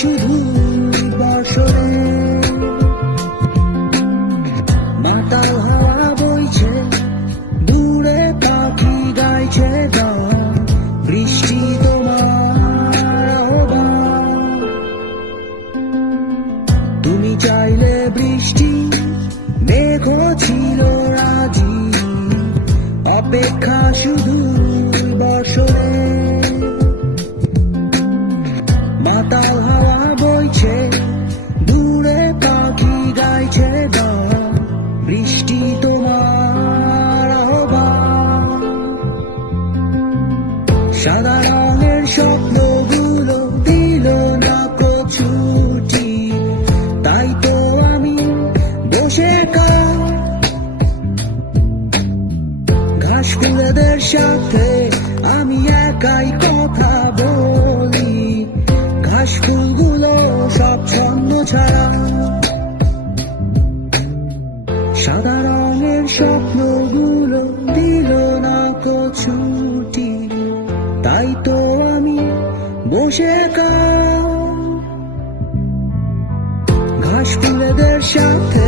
শুধু বর্ষণে, মাতাল হাওয়া বইছে, দূরে পাখি গাইছে গান, বৃষ্টি তোমার আহ্বান। তুমি চাইলে বৃষ্টি, মেঘও ছিল রাজি, অপেক্ষা শুধু বর্ষণে। মাতাল হাওয়া বইছে, দূরে পাখি গাইছে গান, বৃষ্টি তোমার আহ্বান। সাদা রঙের স্বপ্নগুলো দিল না ছুটি, তাই তো আমি বসে ঘাসফুলেদের সাথে আমি একাই কথা বলি, ঘাসফুলগুলো সব ছন্দ ছাড়া। সাদা রঙের স্বপ্নগুলো দিল না তো ছুটি, তাই তো আমি বসে ঘাসফুলেদের সাথে